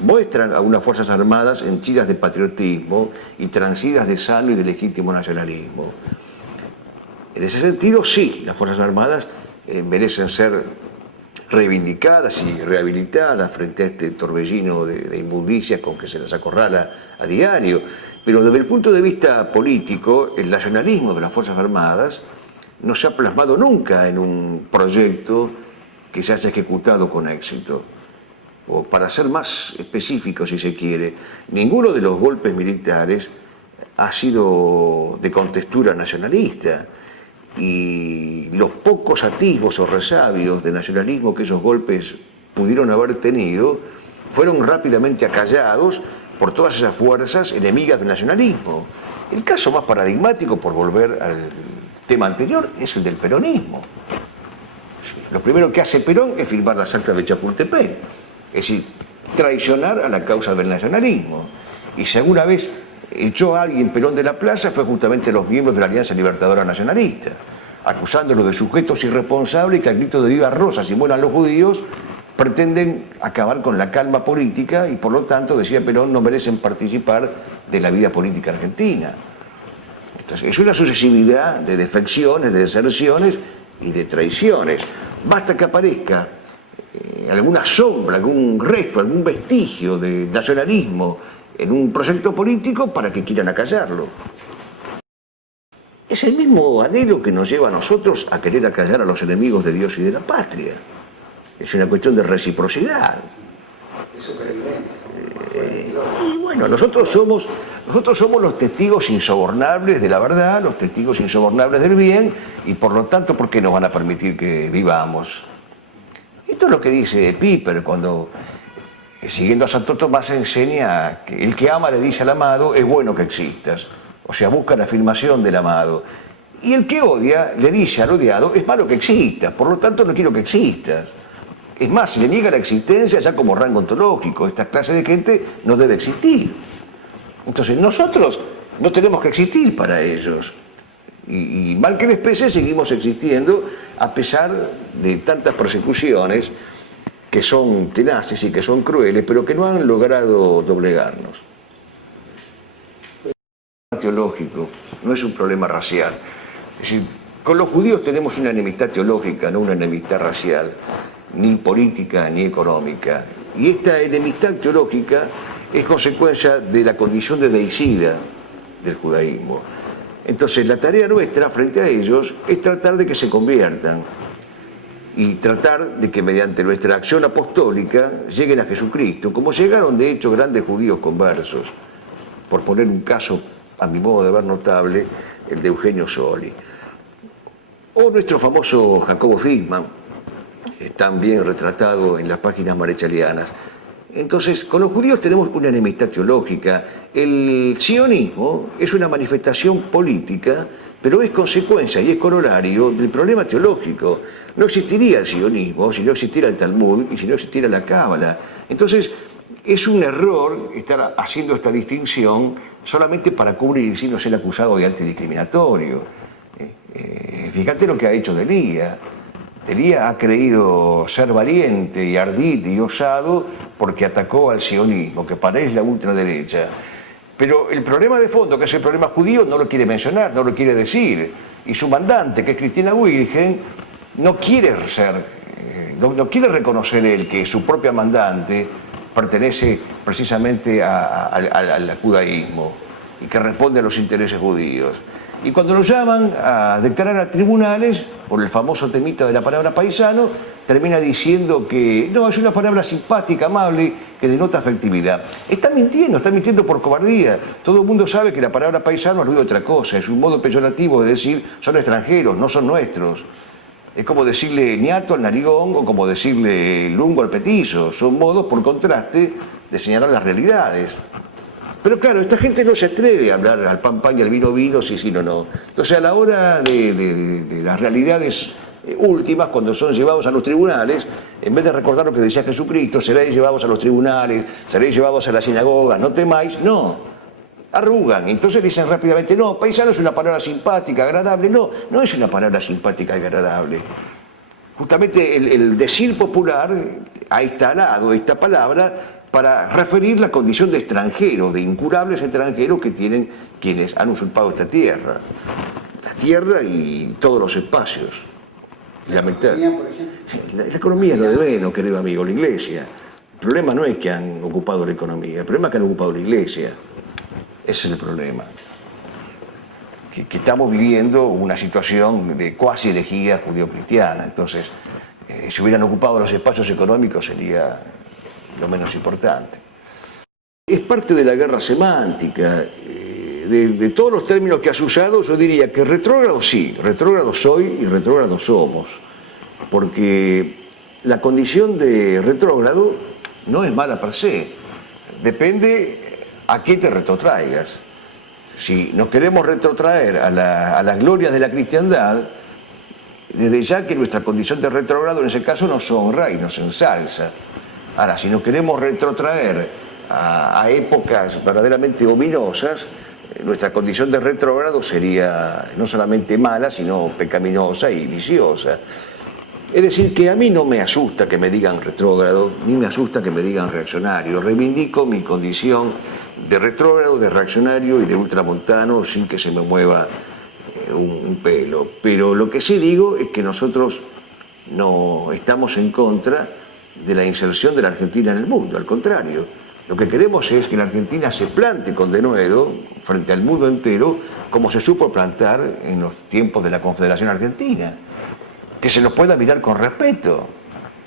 muestran a unas Fuerzas Armadas henchidas de patriotismo y transidas de sano y de legítimo nacionalismo. En ese sentido, sí, las Fuerzas Armadas merecen ser reivindicadas y rehabilitadas frente a este torbellino de inmundicias con que se las acorrala a diario. Pero desde el punto de vista político, el nacionalismo de las Fuerzas Armadas no se ha plasmado nunca en un proyecto que se haya ejecutado con éxito. O para ser más específico, si se quiere, ninguno de los golpes militares ha sido de contextura nacionalista. Y los pocos atisbos o resabios de nacionalismo que esos golpes pudieron haber tenido, fueron rápidamente acallados por todas esas fuerzas enemigas del nacionalismo. El caso más paradigmático, por volver al tema anterior, es el del peronismo. Lo primero que hace Perón es firmar las actas de Chapultepec, es decir, traicionar a la causa del nacionalismo. Y si alguna vez echó a alguien Perón de la plaza, fue justamente los miembros de la Alianza Libertadora Nacionalista, acusándolo de sujetos irresponsables que al grito de viva Rosas y mueran los judíos, pretenden acabar con la calma política y por lo tanto, decía Perón, no merecen participar de la vida política argentina. Entonces, es una sucesividad de defecciones, de deserciones y de traiciones. Basta que aparezca alguna sombra, algún resto, algún vestigio de nacionalismo en un proyecto político para que quieran acallarlo. Es el mismo anhelo que nos lleva a nosotros a querer acallar a los enemigos de Dios y de la patria. Es una cuestión de reciprocidad. De supervivencia. Y bueno, nosotros somos los testigos insobornables de la verdad, los testigos insobornables del bien, y por lo tanto, ¿por qué nos van a permitir que vivamos? Esto es lo que dice Piper cuando, siguiendo a Santo Tomás, enseña que el que ama le dice al amado, es bueno que existas. O sea, busca la afirmación del amado. Y el que odia le dice al odiado, es malo que existas, por lo tanto no quiero que existas. Es más, si le niega la existencia ya como rango ontológico, esta clase de gente no debe existir. Entonces nosotros no tenemos que existir para ellos. Y mal que les pese, seguimos existiendo a pesar de tantas persecuciones que son tenaces y que son crueles, pero que no han logrado doblegarnos. Teológico, no es un problema racial. Es decir, con los judíos tenemos una enemistad teológica, no una enemistad racial, ni política ni económica. Y esta enemistad teológica es consecuencia de la condición de deicida del judaísmo. Entonces la tarea nuestra frente a ellos es tratar de que se conviertan y tratar de que mediante nuestra acción apostólica lleguen a Jesucristo, como llegaron de hecho grandes judíos conversos, por poner un caso a mi modo de ver notable, el de Eugenio Soli. O nuestro famoso Jacobo Friedman, también retratado en las páginas marechalianas. Entonces, con los judíos tenemos una enemistad teológica. El sionismo es una manifestación política, pero es consecuencia y es corolario del problema teológico. No existiría el sionismo si no existiera el Talmud y si no existiera la Cábala. Entonces, es un error estar haciendo esta distinción solamente para cubrir sin no ser acusado de antidiscriminatorio. Fíjate lo que ha hecho Delía. Delía ha creído ser valiente y ardid y osado porque atacó al sionismo, que para él es la ultraderecha. Pero el problema de fondo, que es el problema judío, no lo quiere mencionar, no lo quiere decir. Y su mandante, que es Cristina Wilgen, no quiere quiere reconocer él que su propia mandante pertenece precisamente al judaísmo y que responde a los intereses judíos. Y cuando lo llaman a declarar a tribunales, por el famoso temita de la palabra paisano, termina diciendo que no, es una palabra simpática, amable, que denota afectividad. Está mintiendo por cobardía. Todo el mundo sabe que la palabra paisano allude a otra cosa, es un modo peyorativo de decir son extranjeros, no son nuestros. Es como decirle ñato al narigón o como decirle lungo al petizo. Son modos, por contraste, de señalar las realidades. Pero claro, esta gente no se atreve a hablar al pan pan y al vino vino, sí, no. Entonces a la hora de las realidades últimas, cuando son llevados a los tribunales, en vez de recordar lo que decía Jesucristo, seréis llevados a los tribunales, seréis llevados a la sinagoga, no temáis, no, arrugan. Entonces dicen rápidamente, no, paisano es una palabra simpática, agradable. No es una palabra simpática y agradable. Justamente el decir popular ha instalado esta palabra para referir la condición de extranjeros, de incurables extranjeros que tienen quienes han usurpado esta tierra. La tierra y todos los espacios. La economía, por ejemplo. La economía es lo de menos, querido amigo, la iglesia. El problema no es que han ocupado la economía, el problema es que han ocupado la iglesia. Ese es el problema. Que estamos viviendo una situación de cuasi herejía judío-cristiana. Entonces, si hubieran ocupado los espacios económicos sería lo menos importante. Es parte de la guerra semántica. De todos los términos que has usado, yo diría que retrógrado sí, retrógrado soy y retrógrado somos. Porque la condición de retrógrado no es mala per se, depende a qué te retrotraigas. Si nos queremos retrotraer a las glorias de la cristiandad, desde ya que nuestra condición de retrógrado en ese caso nos honra y nos ensalza. Ahora, si nos queremos retrotraer a épocas verdaderamente ominosas, nuestra condición de retrógrado sería no solamente mala, sino pecaminosa y viciosa. Es decir, que a mí no me asusta que me digan retrógrado, ni me asusta que me digan reaccionario. Reivindico mi condición de retrógrado, de reaccionario y de ultramontano sin que se me mueva un pelo. Pero lo que sí digo es que nosotros no estamos en contra de la inserción de la Argentina en el mundo, al contrario. Lo que queremos es que la Argentina se plante con denuedo frente al mundo entero, como se supo plantar en los tiempos de la Confederación Argentina. Que se nos pueda mirar con respeto,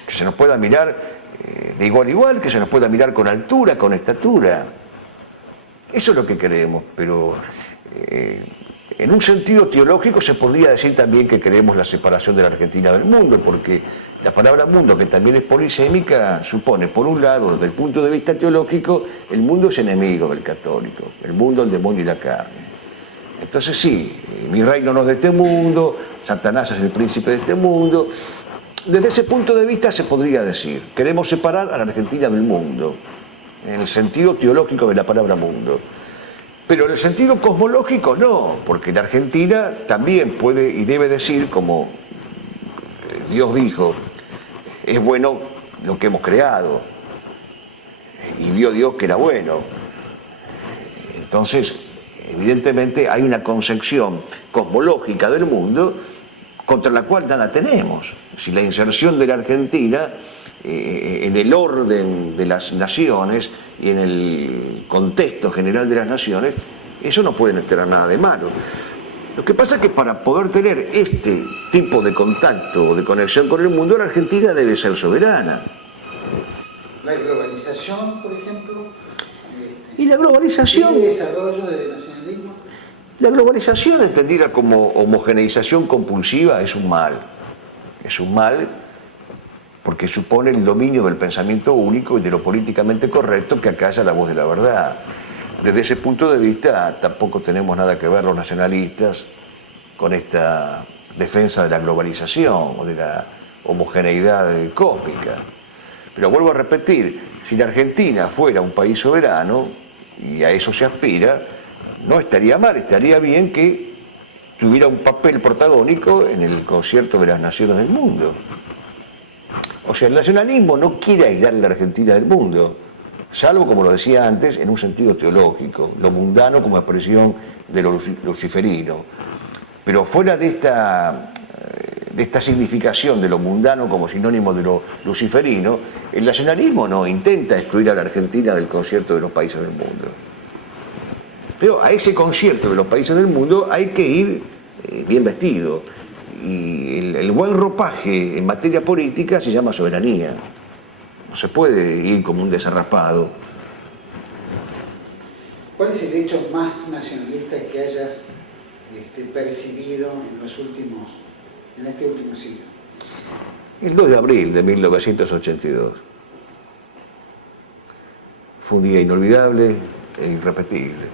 que se nos pueda mirar de igual a igual, que se nos pueda mirar con altura, con estatura. Eso es lo que queremos, pero en un sentido teológico se podría decir también que queremos la separación de la Argentina del mundo, porque la palabra mundo, que también es polisémica, supone, por un lado, desde el punto de vista teológico, el mundo es enemigo del católico, el mundo, el demonio y la carne. Entonces sí, mi reino no es de este mundo, Satanás es el príncipe de este mundo. Desde ese punto de vista se podría decir, queremos separar a la Argentina del mundo, en el sentido teológico de la palabra mundo. Pero en el sentido cosmológico no, porque la Argentina también puede y debe decir, como Dios dijo, es bueno lo que hemos creado, y vio Dios que era bueno. Entonces, evidentemente hay una concepción cosmológica del mundo contra la cual nada tenemos. Si la inserción de la Argentina en el orden de las naciones y en el contexto general de las naciones, eso no puede tener nada de malo. Lo que pasa es que para poder tener este tipo de contacto o de conexión con el mundo, la Argentina debe ser soberana. La globalización, por ejemplo. Y la globalización. ¿El desarrollo del nacionalismo? La globalización, entendida como homogeneización compulsiva, es un mal. Es un mal porque supone el dominio del pensamiento único y de lo políticamente correcto que acalla la voz de la verdad. Desde ese punto de vista, tampoco tenemos nada que ver los nacionalistas con esta defensa de la globalización o de la homogeneidad cósmica. Pero vuelvo a repetir, si la Argentina fuera un país soberano, y a eso se aspira, no estaría mal, estaría bien que tuviera un papel protagónico en el concierto de las naciones del mundo. O sea, el nacionalismo no quiere aislar a la Argentina del mundo, salvo, como lo decía antes, en un sentido teológico, lo mundano como expresión de lo luciferino. Pero fuera de esta significación de lo mundano como sinónimo de lo luciferino, el nacionalismo no intenta excluir a la Argentina del concierto de los países del mundo. Pero a ese concierto de los países del mundo hay que ir bien vestido. Y el buen ropaje en materia política se llama soberanía. No se puede ir como un desarrapado. ¿Cuál es el hecho más nacionalista que hayas percibido en este último siglo? El 2 de abril de 1982. Fue un día inolvidable e irrepetible.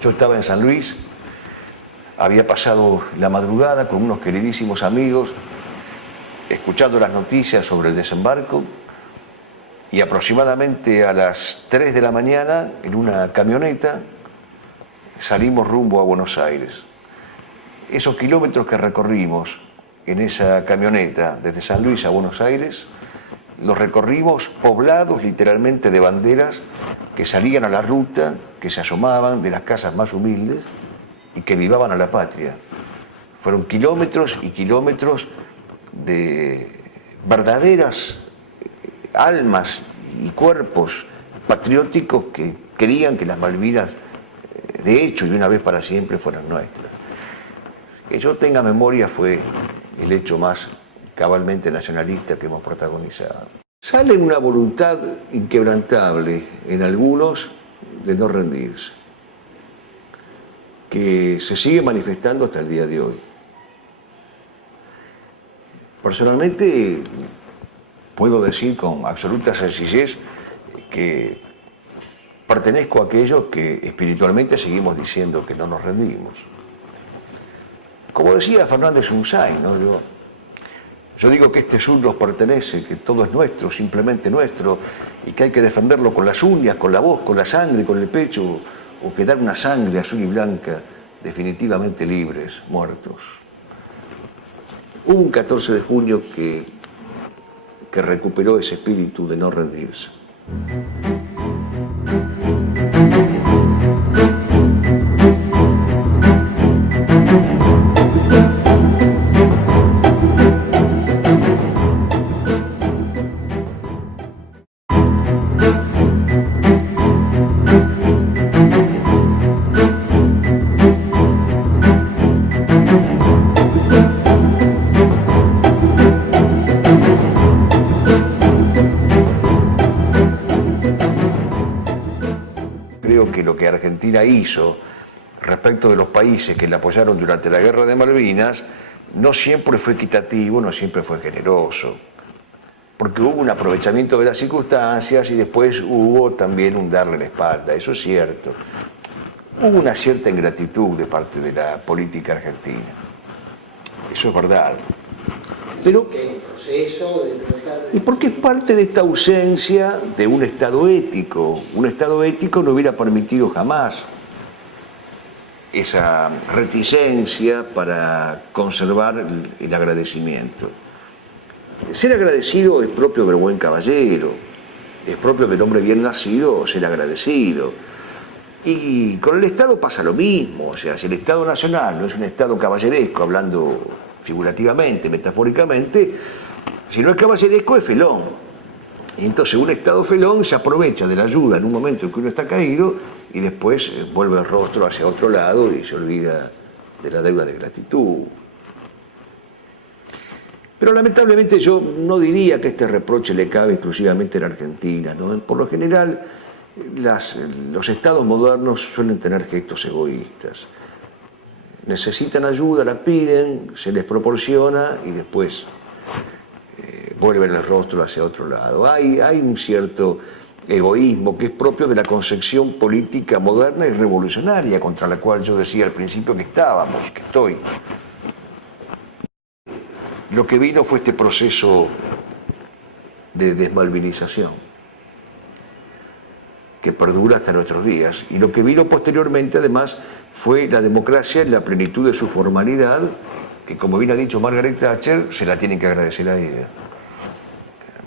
Yo estaba en San Luis, había pasado la madrugada con unos queridísimos amigos, escuchando las noticias sobre el desembarco, y aproximadamente a las 3 de la mañana, en una camioneta, salimos rumbo a Buenos Aires. Esos kilómetros que recorrimos en esa camioneta desde San Luis a Buenos Aires, los recorrimos poblados literalmente de banderas que salían a la ruta, que se asomaban de las casas más humildes y que vivaban a la patria. Fueron kilómetros y kilómetros de verdaderas almas y cuerpos patrióticos que querían que las Malvinas, de hecho y una vez para siempre, fueran nuestras. Que yo tenga memoria fue el hecho más cabalmente nacionalista que hemos protagonizado. Sale una voluntad inquebrantable en algunos de no rendirse, que se sigue manifestando hasta el día de hoy. Personalmente puedo decir con absoluta sencillez que pertenezco a aquellos que espiritualmente seguimos diciendo que no nos rendimos. Como decía Fernández Unzain, ¿no? Yo digo que este sur nos pertenece, que todo es nuestro, simplemente nuestro, y que hay que defenderlo con las uñas, con la voz, con la sangre, con el pecho, o quedar una sangre azul y blanca, definitivamente libres, muertos. Hubo un 14 de junio que recuperó ese espíritu de no rendirse. Creo que lo que Argentina hizo respecto de los países que la apoyaron durante la Guerra de Malvinas no siempre fue equitativo, no siempre fue generoso, porque hubo un aprovechamiento de las circunstancias y después hubo también un darle la espalda, eso es cierto. Hubo una cierta ingratitud de parte de la política argentina, eso es verdad. Pero, y porque es parte de esta ausencia de un Estado ético. Un Estado ético no hubiera permitido jamás esa reticencia para conservar el agradecimiento. Ser agradecido es propio del buen caballero, es propio del hombre bien nacido ser agradecido. Y con el Estado pasa lo mismo, o sea, si el Estado nacional no es un Estado caballeresco, hablando figurativamente, metafóricamente, si no es caballeresco es felón. Y entonces un Estado felón se aprovecha de la ayuda en un momento en que uno está caído y después vuelve el rostro hacia otro lado y se olvida de la deuda de gratitud. Pero lamentablemente yo no diría que este reproche le cabe exclusivamente a la Argentina, ¿no? Por lo general los estados modernos suelen tener gestos egoístas. Necesitan ayuda, la piden, se les proporciona y después vuelven el rostro hacia otro lado. Hay un cierto egoísmo que es propio de la concepción política moderna y revolucionaria contra la cual yo decía al principio que estábamos, que estoy. Lo que vino fue este proceso de desmalvinización que perdura hasta nuestros días. Y lo que vino posteriormente, además, fue la democracia en la plenitud de su formalidad, que, como bien ha dicho Margaret Thatcher, se la tienen que agradecer a ella.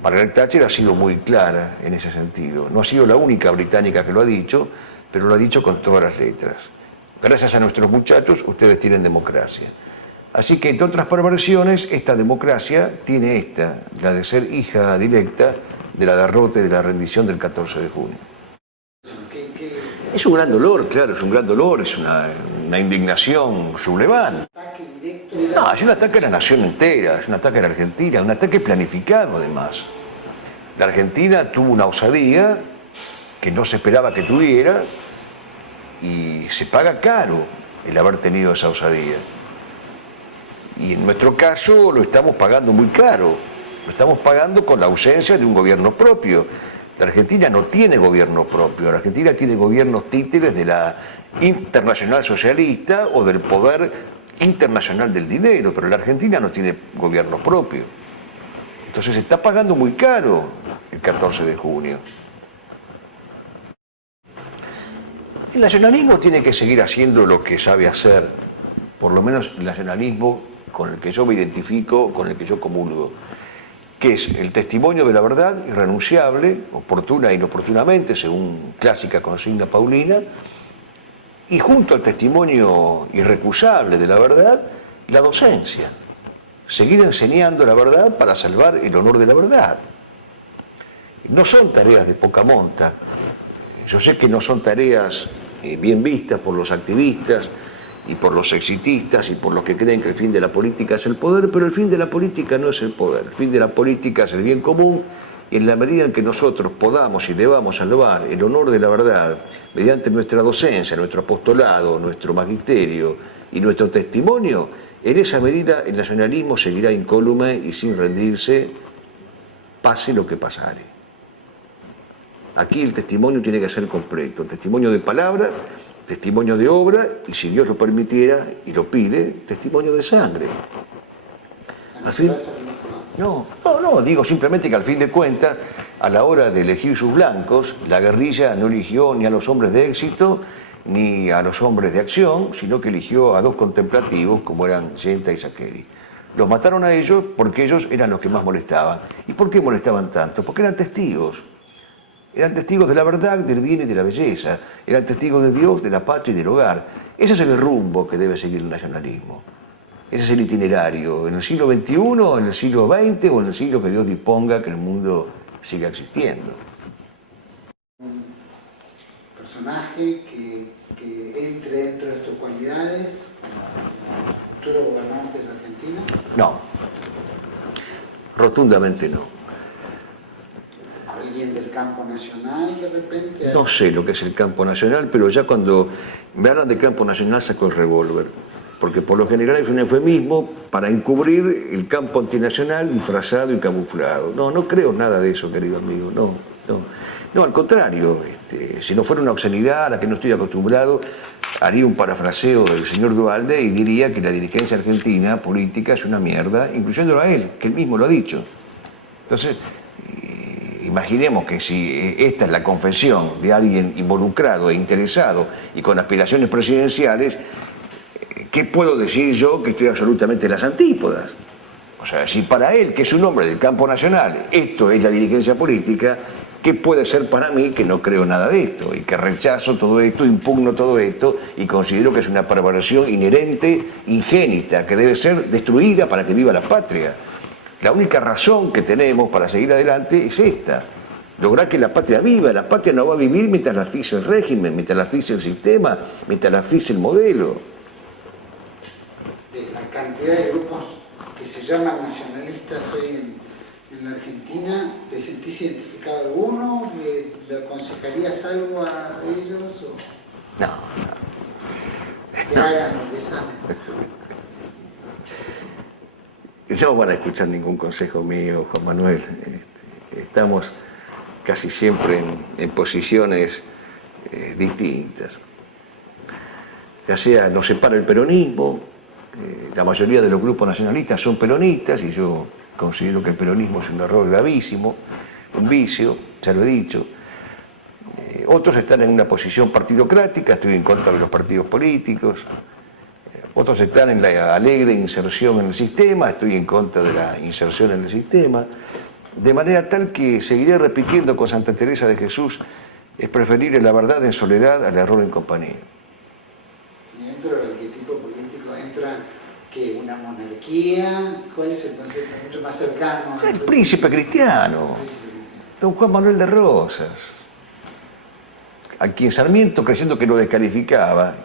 Margaret Thatcher ha sido muy clara en ese sentido. No ha sido la única británica que lo ha dicho, pero lo ha dicho con todas las letras. Gracias a nuestros muchachos, ustedes tienen democracia. Así que, entre otras perversiones, esta democracia tiene esta, la de ser hija directa de la derrota y de la rendición del 14 de junio. Es un gran dolor, claro, es un gran dolor, es una indignación sublevante. No, es un ataque a la nación entera, es un ataque a la Argentina, un ataque planificado además. La Argentina tuvo una osadía que no se esperaba que tuviera y se paga caro el haber tenido esa osadía. Y en nuestro caso lo estamos pagando muy caro, lo estamos pagando con la ausencia de un gobierno propio. La Argentina no tiene gobierno propio, la Argentina tiene gobiernos títeres de la internacional socialista o del poder internacional del dinero, pero la Argentina no tiene gobierno propio. Entonces se está pagando muy caro el 14 de junio. El nacionalismo tiene que seguir haciendo lo que sabe hacer, por lo menos el nacionalismo con el que yo me identifico, con el que yo comulgo, que es el testimonio de la verdad irrenunciable, oportuna e inoportunamente, según clásica consigna paulina, y junto al testimonio irrecusable de la verdad, la docencia. Seguir enseñando la verdad para salvar el honor de la verdad. No son tareas de poca monta. Yo sé que no son tareas bien vistas por los activistas y por los exitistas y por los que creen que el fin de la política es el poder, pero el fin de la política no es el poder, el fin de la política es el bien común, y en la medida en que nosotros podamos y debamos salvar el honor de la verdad mediante nuestra docencia, nuestro apostolado, nuestro magisterio y nuestro testimonio, en esa medida el nacionalismo seguirá incólume y sin rendirse pase lo que pasare. Aquí el testimonio tiene que ser completo, testimonio de palabra, testimonio de obra y, si Dios lo permitiera y lo pide, testimonio de sangre. Al fin, no, digo simplemente que al fin de cuentas, a la hora de elegir sus blancos, la guerrilla no eligió ni a los hombres de éxito ni a los hombres de acción, sino que eligió a dos contemplativos como eran Yenta y Saccheri. Los mataron a ellos porque ellos eran los que más molestaban. ¿Y por qué molestaban tanto? Porque eran testigos. Eran testigos de la verdad, del bien y de la belleza. Eran testigos de Dios, de la patria y del hogar. Ese es el rumbo que debe seguir el nacionalismo. Ese es el itinerario. En el siglo XXI, en el siglo XX o en el siglo que Dios disponga que el mundo siga existiendo. Un personaje que entre dentro de tus cualidades, futuro gobernante de la Argentina. No. Rotundamente no. ¿Alguien del campo nacional de repente? No sé lo que es el campo nacional, pero ya cuando me hablan de campo nacional saco el revólver, porque por lo general es un eufemismo para encubrir el campo antinacional disfrazado y camuflado. No creo nada de eso, querido amigo, no, al contrario, si no fuera una obscenidad a la que no estoy acostumbrado, haría un parafraseo del señor Duhalde y diría que la dirigencia argentina política es una mierda, incluyéndolo a él, que él mismo lo ha dicho. Entonces, imaginemos que si esta es la confesión de alguien involucrado e interesado y con aspiraciones presidenciales, ¿qué puedo decir yo que estoy absolutamente en las antípodas? O sea, si para él, que es un hombre del campo nacional, esto es la dirigencia política, ¿qué puede ser para mí que no creo nada de esto? Y que rechazo todo esto, impugno todo esto y considero que es una perversión inherente, ingénita, que debe ser destruida para que viva la patria. La única razón que tenemos para seguir adelante es esta: lograr que la patria viva. La patria no va a vivir mientras la asfixie el régimen, mientras la asfixie el sistema, mientras la asfixie el modelo. De la cantidad de grupos que se llaman nacionalistas hoy en la Argentina, ¿te sentís identificado alguno? ¿Le aconsejarías algo a ellos? ¿O No. que hagan lo que saben? No van a escuchar ningún consejo mío, Juan Manuel. Estamos casi siempre en posiciones distintas. Ya sea nos separa el peronismo, la mayoría de los grupos nacionalistas son peronistas y yo considero que el peronismo es un error gravísimo, un vicio, ya lo he dicho. Otros están en una posición partidocrática, estoy en contra de los partidos políticos. Otros están en la alegre inserción en el sistema, estoy en contra de la inserción en el sistema, de manera tal que seguiré repitiendo con Santa Teresa de Jesús: es preferible la verdad en soledad al error en compañía. ¿Y dentro de qué tipo político entra que una monarquía? ¿Cuál es el concepto mucho más cercano? El príncipe cristiano, don Juan Manuel de Rosas, a quien Sarmiento, creyendo que lo descalificaba,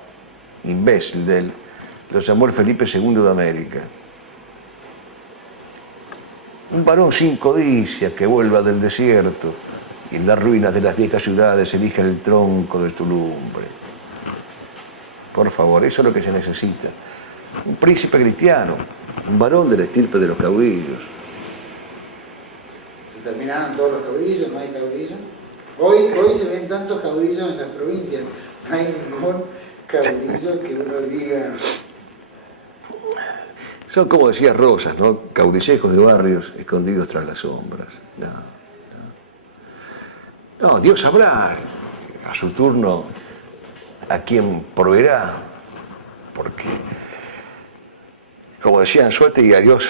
imbécil de él, lo llamó el Felipe II de América. Un varón sin codicia que vuelva del desierto y en las ruinas de las viejas ciudades elija el tronco de tu lumbre. Por favor, eso es lo que se necesita. Un príncipe cristiano, un varón de la estirpe de los caudillos. ¿Se terminaron todos los caudillos? ¿No hay caudillos? Hoy se ven tantos caudillos en las provincias. No hay ningún caudillo que uno diga... Son, como decía Rosas, ¿no? Caudillejos de barrios escondidos tras las sombras. No, Dios sabrá a su turno a quién proveerá, porque, como decía Anzuategui, a Dios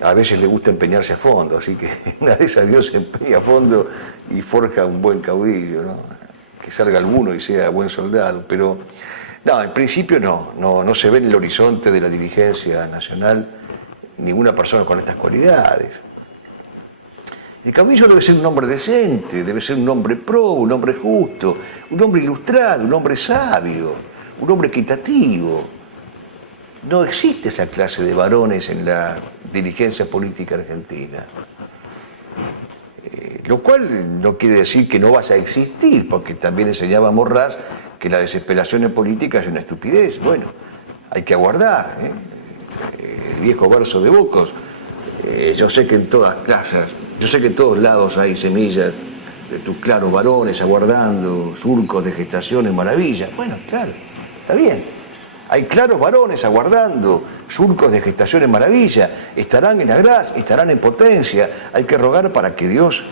a veces le gusta empeñarse a fondo, así que una de esas Dios se empeña a fondo y forja un buen caudillo, ¿no? Que salga alguno y sea buen soldado, pero... No, en principio no se ve en el horizonte de la dirigencia nacional ninguna persona con estas cualidades. El caudillo debe ser un hombre decente, debe ser un hombre pro, un hombre justo, un hombre ilustrado, un hombre sabio, un hombre equitativo. No existe esa clase de varones en la dirigencia política argentina. Lo cual no quiere decir que no vaya a existir, porque también enseñaba Morraz que la desesperación en política es una estupidez. Bueno, hay que aguardar, ¿eh? El viejo verso de Bocos. Yo sé que en todas casas Yo sé que en todos lados hay semillas de tus claros varones aguardando, surcos de gestaciones maravillas. Bueno, claro, está bien. Hay claros varones aguardando, surcos de gestaciones maravillas. Estarán en la gracia, estarán en potencia. Hay que rogar para que Dios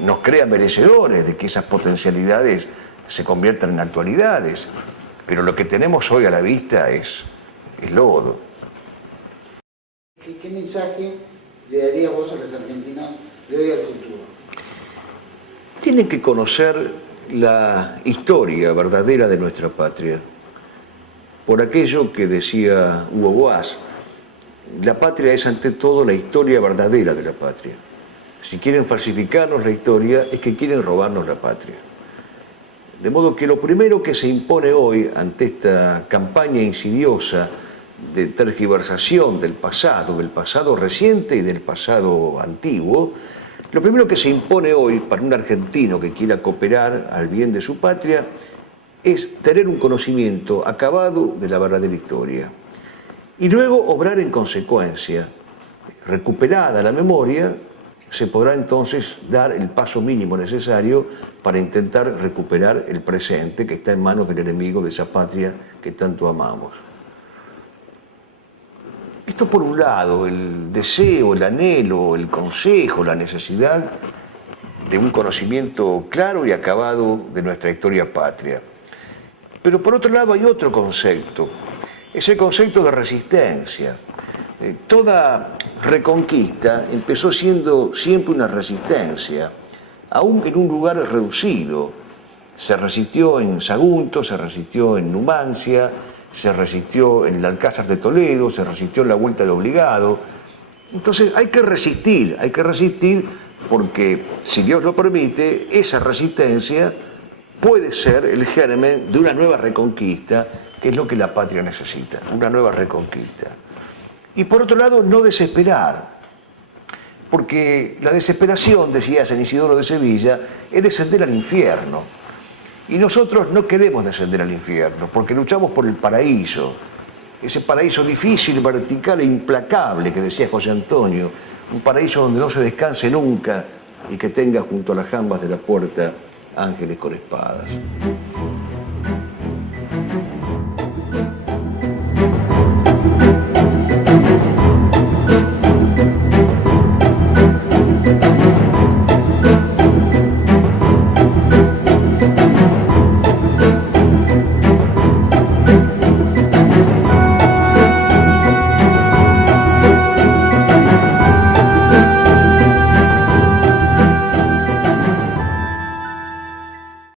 nos crea merecedores de que esas potencialidades se conviertan en actualidades. Pero lo que tenemos hoy a la vista es lodo. ¿Qué mensaje le daría vos a los argentinos de hoy al futuro? Tienen que conocer la historia verdadera de nuestra patria. Por aquello que decía Hugo Boas, la patria es ante todo la historia verdadera de la patria. Si quieren falsificarnos la historia, es que quieren robarnos la patria. De modo que lo primero que se impone hoy ante esta campaña insidiosa de tergiversación del pasado reciente y del pasado antiguo, lo primero que se impone hoy para un argentino que quiera cooperar al bien de su patria es tener un conocimiento acabado de la verdadera historia y luego obrar en consecuencia. Recuperada la memoria, se podrá entonces dar el paso mínimo necesario para intentar recuperar el presente que está en manos del enemigo de esa patria que tanto amamos. Esto por un lado, el deseo, el anhelo, el consejo, la necesidad de un conocimiento claro y acabado de nuestra historia patria. Pero por otro lado hay otro concepto, es el concepto de resistencia. Toda reconquista empezó siendo siempre una resistencia, aún en un lugar reducido. Se resistió en Sagunto, se resistió en Numancia, se resistió en el Alcázar de Toledo, se resistió en la Vuelta de Obligado. Entonces hay que resistir porque, si Dios lo permite, esa resistencia puede ser el germen de una nueva reconquista, que es lo que la patria necesita, una nueva reconquista. Y por otro lado, no desesperar, porque la desesperación, decía San Isidoro de Sevilla, es descender al infierno. Y nosotros no queremos descender al infierno, porque luchamos por el paraíso, ese paraíso difícil, vertical e implacable que decía José Antonio, un paraíso donde no se descanse nunca y que tenga junto a las jambas de la puerta ángeles con espadas.